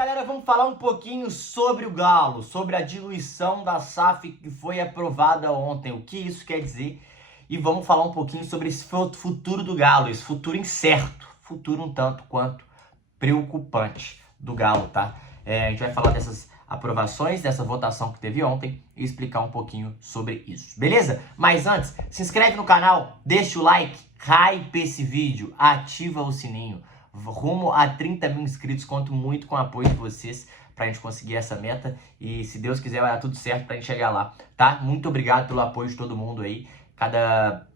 galera, vamos falar um pouquinho sobre o Galo, sobre a diluição da SAF que foi aprovada ontem, o que isso quer dizer, e vamos falar um pouquinho sobre esse futuro do Galo, esse futuro incerto, futuro um tanto quanto preocupante do Galo, tá? A gente vai falar dessas aprovações, dessa votação que teve ontem e explicar um pouquinho sobre isso, beleza? Mas antes, se inscreve no canal, deixa o like, hype esse vídeo, ativa o sininho. Rumo a 30 mil inscritos, conto muito com o apoio de vocês pra gente conseguir essa meta e se Deus quiser vai dar tudo certo pra gente chegar lá, tá? Muito obrigado pelo apoio de todo mundo aí, cada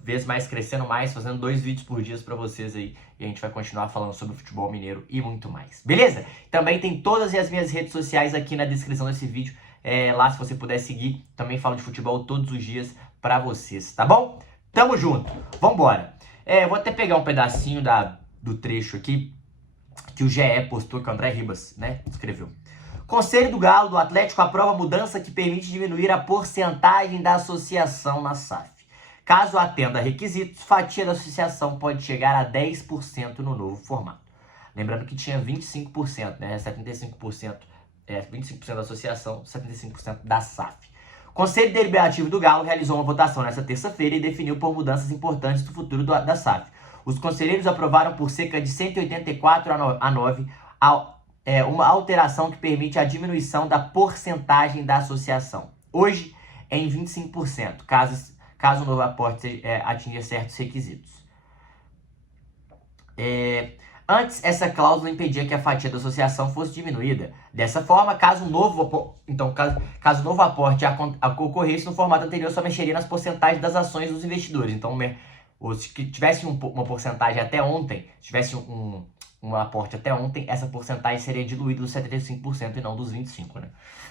vez mais crescendo mais, fazendo 2 vídeos por dia pra vocês aí e a gente vai continuar falando sobre o futebol mineiro e muito mais, beleza? Também tem todas as minhas redes sociais aqui na descrição desse vídeo, lá se você puder seguir, também falo de futebol todos os dias pra vocês, tá bom? Tamo junto, vambora! Vou até pegar um pedacinho do trecho aqui, que o GE postou, que o André Ribas, né, escreveu. Conselho do Galo do Atlético aprova mudança que permite diminuir a porcentagem da associação na SAF. Caso atenda a requisitos, fatia da associação pode chegar a 10% no novo formato. Lembrando que tinha 25%, né, 75%, 25% da associação, 75% da SAF. O Conselho Deliberativo do Galo realizou uma votação nesta terça-feira e definiu por mudanças importantes do futuro da SAF. Os conselheiros aprovaram por cerca de 184 a 9 uma alteração que permite a diminuição da porcentagem da associação. Hoje é em 25%, caso o novo aporte atinja certos requisitos. Antes, essa cláusula impedia que a fatia da associação fosse diminuída. Dessa forma, caso o novo aporte ocorresse no formato anterior, só mexeria nas porcentagens das ações dos investidores. Então, se tivesse uma porcentagem até ontem, se tivesse um aporte até ontem, essa porcentagem seria diluída dos 75% e não dos 25%, né?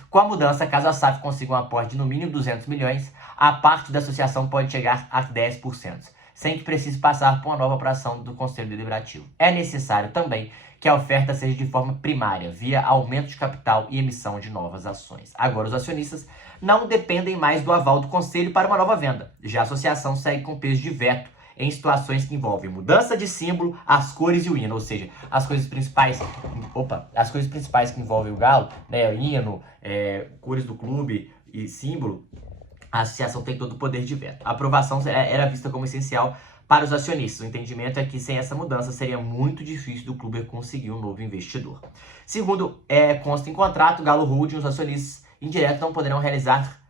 Com a mudança, caso a SAF consiga um aporte de no mínimo 200 milhões, a parte da associação pode chegar a 10%, sem que precise passar por uma nova aprovação do Conselho Deliberativo. É necessário também que a oferta seja de forma primária, via aumento de capital e emissão de novas ações. Agora, os acionistas não dependem mais do aval do Conselho para uma nova venda. Já a associação segue com peso de veto em situações que envolvem mudança de símbolo, as cores e o hino, ou seja, as coisas principais que envolvem o Galo, né, o hino, cores do clube e símbolo, a associação tem todo o poder de veto. A aprovação era vista como essencial para os acionistas. O entendimento é que sem essa mudança seria muito difícil do clube conseguir um novo investidor. Segundo consta em contrato, o Galo Holding, os acionistas indiretos não poderão realizar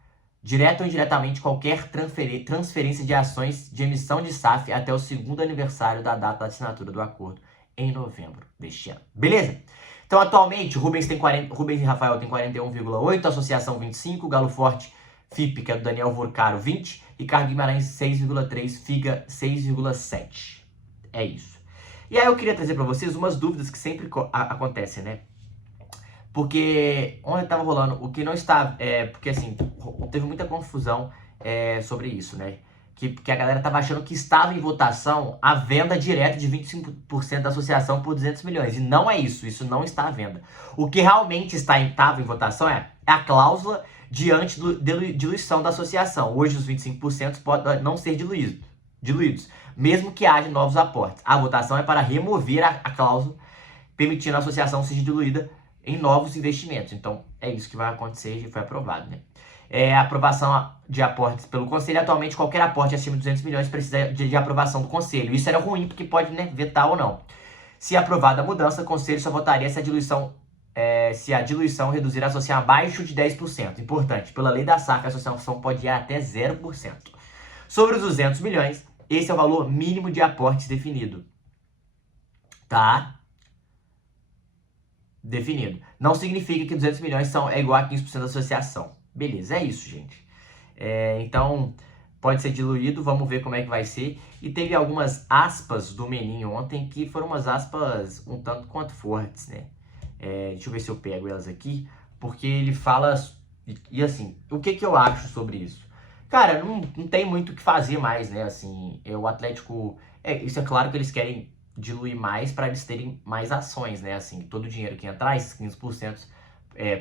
direto ou indiretamente qualquer transferência de ações de emissão de SAF até o 2º aniversário da data da assinatura do acordo em novembro deste ano. Beleza? Então, atualmente, Rubens e Rafael tem 41,8%, Associação 25%, Galo Forte, FIP, que é do Daniel Vorcaro, 20%, Ricardo Guimarães 6,3%, Figa 6,7%. É isso. E aí eu queria trazer para vocês umas dúvidas que sempre acontecem, né? Porque onde estava rolando, o que não está, porque assim, teve muita confusão sobre isso, né? Que a galera estava achando que estava em votação a venda direta de 25% da associação por 200 milhões. E não é isso não está à venda. O que realmente estava em votação é a cláusula diante da diluição da associação. Hoje os 25% podem não ser diluídos, mesmo que haja novos aportes. A votação é para remover a cláusula, permitindo a associação seja diluída em novos investimentos. Então, é isso que vai acontecer e foi aprovado, né? A aprovação de aportes pelo Conselho. Atualmente, qualquer aporte acima de 200 milhões precisa de aprovação do Conselho. Isso era ruim, porque pode, né, vetar ou não. Se aprovada a mudança, o Conselho só votaria se a diluição reduzir a associação abaixo de 10%. Importante, pela lei da SAF, a associação pode ir até 0%. Sobre os 200 milhões, esse é o valor mínimo de aportes definido. Tá? Definido. Não significa que 200 milhões é igual a 15% da associação. Beleza, é isso, gente. Então, pode ser diluído, vamos ver como é que vai ser. E teve algumas aspas do Menin ontem que foram umas aspas um tanto quanto fortes, né? Deixa eu ver se eu pego elas aqui, porque ele fala, e assim, o que eu acho sobre isso? Cara, não tem muito o que fazer mais, né? Assim, o Atlético, isso é claro que eles querem diluir mais para eles terem mais ações, né? Assim, todo o dinheiro que entrar, esses 15%,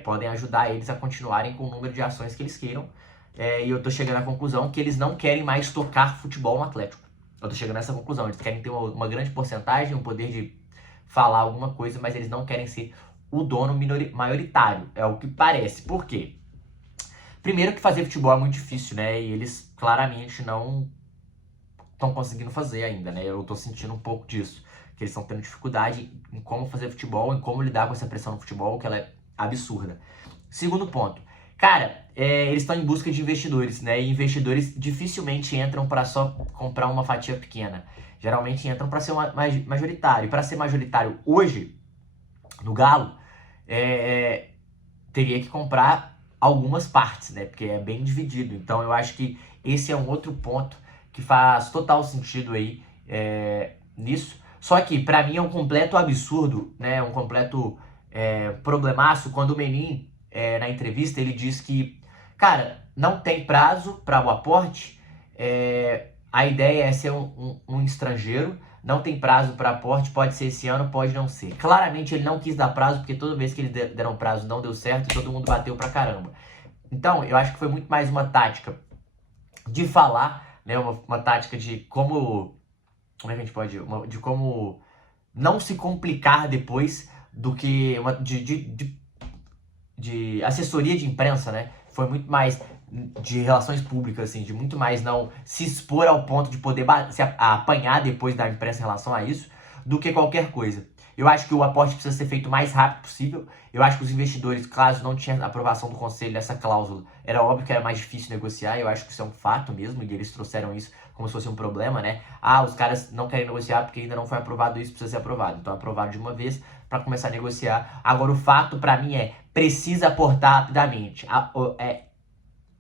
podem ajudar eles a continuarem com o número de ações que eles queiram. E eu tô chegando à conclusão que eles não querem mais tocar futebol no Atlético. Eu tô chegando nessa conclusão. Eles querem ter uma grande porcentagem, um poder de falar alguma coisa, mas eles não querem ser o dono maioritário, é o que parece. Por quê? Primeiro que fazer futebol é muito difícil, né? E eles claramente não estão conseguindo fazer ainda, né? Eu tô sentindo um pouco disso. Que eles estão tendo dificuldade em como fazer futebol, em como lidar com essa pressão no futebol, que ela é absurda. Segundo ponto. Cara, eles estão em busca de investidores, né? E investidores dificilmente entram para só comprar uma fatia pequena. Geralmente entram para ser majoritário. Para ser majoritário hoje, no Galo, teria que comprar algumas partes, né? Porque é bem dividido. Então eu acho que esse é um outro ponto que faz total sentido aí nisso. Só que para mim é um completo absurdo, né? Um completo problemaço quando o Menin, na entrevista, ele diz que, cara, não tem prazo para o aporte. A ideia é ser um estrangeiro. Não tem prazo para aporte, pode ser esse ano, pode não ser. Claramente ele não quis dar prazo, porque toda vez que eles deram prazo não deu certo e todo mundo bateu pra caramba. Então, eu acho que foi muito mais uma tática de falar, né? Uma tática de como é que a gente pode... de como não se complicar depois do que... de assessoria de imprensa, né? Foi muito mais de relações públicas, assim, de muito mais não se expor ao ponto de poder se apanhar depois da imprensa em relação a isso, do que qualquer coisa. Eu acho que o aporte precisa ser feito o mais rápido possível. Eu acho que os investidores, caso não tinha aprovação do conselho dessa cláusula, era óbvio que era mais difícil negociar. Eu acho que isso é um fato mesmo, e eles trouxeram isso como se fosse um problema, né? Ah, os caras não querem negociar porque ainda não foi aprovado isso, precisa ser aprovado. Então aprovaram de uma vez para começar a negociar. Agora o fato para mim precisa aportar rapidamente.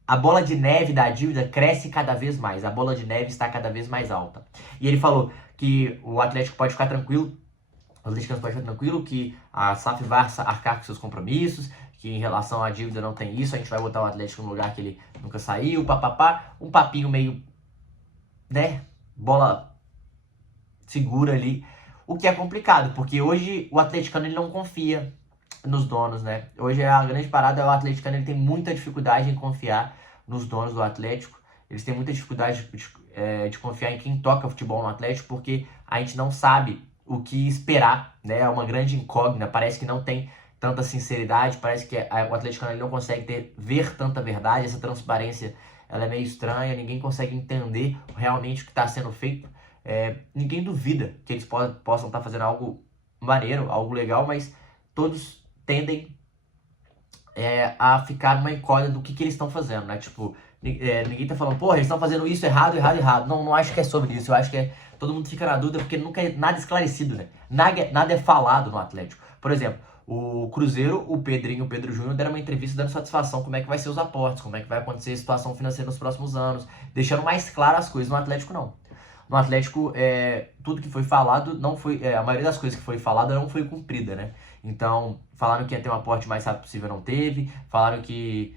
A bola de neve da dívida cresce cada vez mais. A bola de neve está cada vez mais alta. E ele falou que o Atlético pode ficar tranquilo, os atleticanos podem ficar tranquilo, que a SAF vai arcar com seus compromissos, que em relação à dívida não tem isso, a gente vai botar o Atlético no lugar que ele nunca saiu, papapá. Um papinho meio, né, bola segura ali. O que é complicado, porque hoje o atleticano ele não confia nos donos, né? Hoje a grande parada é o atleticano, ele tem muita dificuldade em confiar nos donos do Atlético. Eles têm muita dificuldade de confiar em quem toca futebol no Atlético, porque a gente não sabe o que esperar, né? É uma grande incógnita, parece que não tem tanta sinceridade, parece que o atleticano ele não consegue ver tanta verdade, essa transparência ela é meio estranha, ninguém consegue entender realmente o que está sendo feito. Ninguém duvida que eles possam estar fazendo algo maneiro, algo legal, mas todos tendem a ficar numa incógnita do que eles estão fazendo, né? Tipo, ninguém tá falando, porra, eles estão fazendo isso errado, errado, errado. Não acho que é sobre isso. Eu acho que todo mundo fica na dúvida porque nunca é nada esclarecido, né? Nada é falado no Atlético. Por exemplo, o Cruzeiro, o Pedrinho e o Pedro Júnior deram uma entrevista dando satisfação como é que vai ser os aportes, como é que vai acontecer a situação financeira nos próximos anos, deixando mais claras as coisas. No Atlético, não. No Atlético, tudo que foi falado não foi. A maioria das coisas que foi falada não foi cumprida, né? Então, falaram que ia ter um aporte mais rápido possível, não teve. Falaram que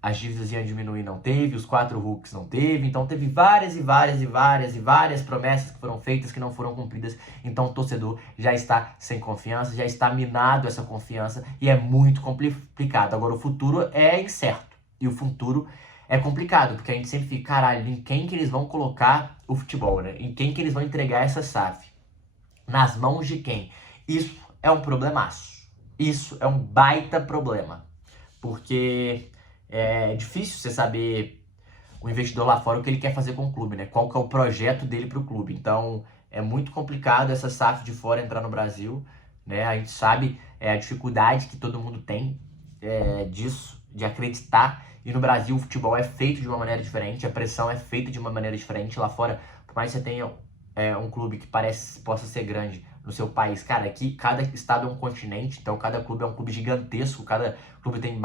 as dívidas iam diminuir, não teve. Os 4 Hulks não teve. Então, teve várias e várias e várias e várias promessas que foram feitas que não foram cumpridas. Então, o torcedor já está sem confiança, já está minado essa confiança e é muito complicado. Agora, o futuro é incerto e o futuro é complicado, porque a gente sempre fica, caralho, em quem que eles vão colocar o futebol, né? Em quem que eles vão entregar essa SAF? Nas mãos de quem? Isso é um problemaço. Isso é um baita problema. Porque é difícil você saber o investidor lá fora o que ele quer fazer com o clube, né? Qual que é o projeto dele para o clube. Então, é muito complicado essa SAF de fora entrar no Brasil, né? A gente sabe a dificuldade que todo mundo tem disso, de acreditar. E no Brasil o futebol é feito de uma maneira diferente, a pressão é feita de uma maneira diferente. Lá fora, por mais que você tenha um clube que possa ser grande no seu país, cara, aqui cada estado é um continente, então cada clube é um clube gigantesco, cada clube tem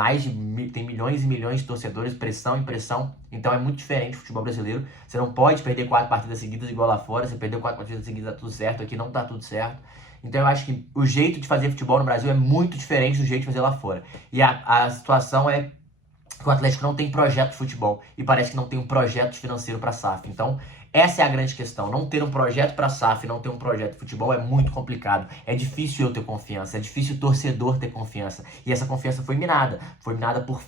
tem milhões e milhões de torcedores, pressão e pressão, então é muito diferente o futebol brasileiro. Você não pode perder 4 partidas seguidas igual lá fora, você perdeu 4 partidas seguidas, tá tudo certo, aqui não tá tudo certo. Então eu acho que o jeito de fazer futebol no Brasil é muito diferente do jeito de fazer lá fora. E a situação é que o Atlético não tem projeto de futebol e parece que não tem um projeto financeiro para a SAF. Então, Essa é a grande questão. Não ter um projeto para a SAF, não ter um projeto de futebol é muito complicado. É difícil eu ter confiança, é difícil o torcedor ter confiança. E essa confiança foi minada. Foi minada por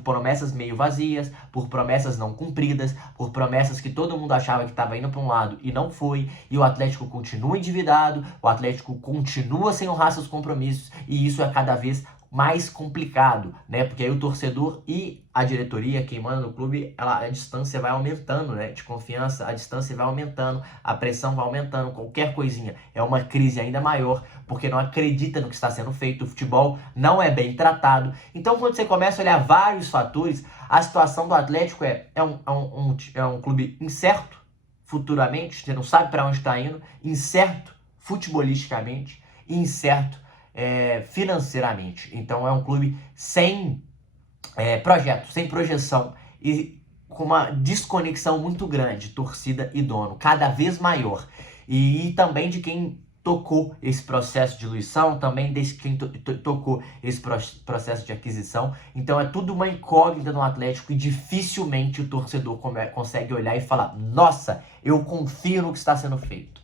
promessas meio vazias, por promessas não cumpridas, por promessas que todo mundo achava que estava indo para um lado e não foi. E o Atlético continua endividado, o Atlético continua sem honrar seus compromissos e isso é cada vez mais complicado, né? Porque aí o torcedor e a diretoria, quem manda no clube, a distância vai aumentando, né? De confiança, a distância vai aumentando, a pressão vai aumentando, qualquer coisinha é uma crise ainda maior, porque não acredita no que está sendo feito, o futebol não é bem tratado. Então, quando você começa a olhar vários fatores, a situação do Atlético é um clube incerto futuramente, você não sabe para onde está indo, incerto futebolisticamente, incerto financeiramente. Então é um clube sem projeto, sem projeção e com uma desconexão muito grande, torcida e dono, cada vez maior. E também de quem tocou esse processo de diluição, também de quem tocou esse processo de aquisição. Então é tudo uma incógnita no Atlético e dificilmente o torcedor consegue olhar e falar: nossa, eu confio no que está sendo feito.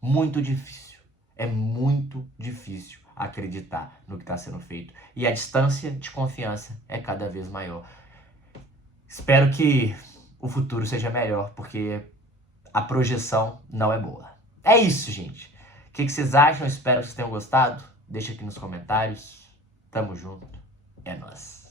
Muito difícil. É muito difícil acreditar no que está sendo feito. E a distância de confiança é cada vez maior. Espero que o futuro seja melhor, porque a projeção não é boa. É isso, gente. O que vocês acham? Espero que vocês tenham gostado. Deixa aqui nos comentários. Tamo junto. É nóis.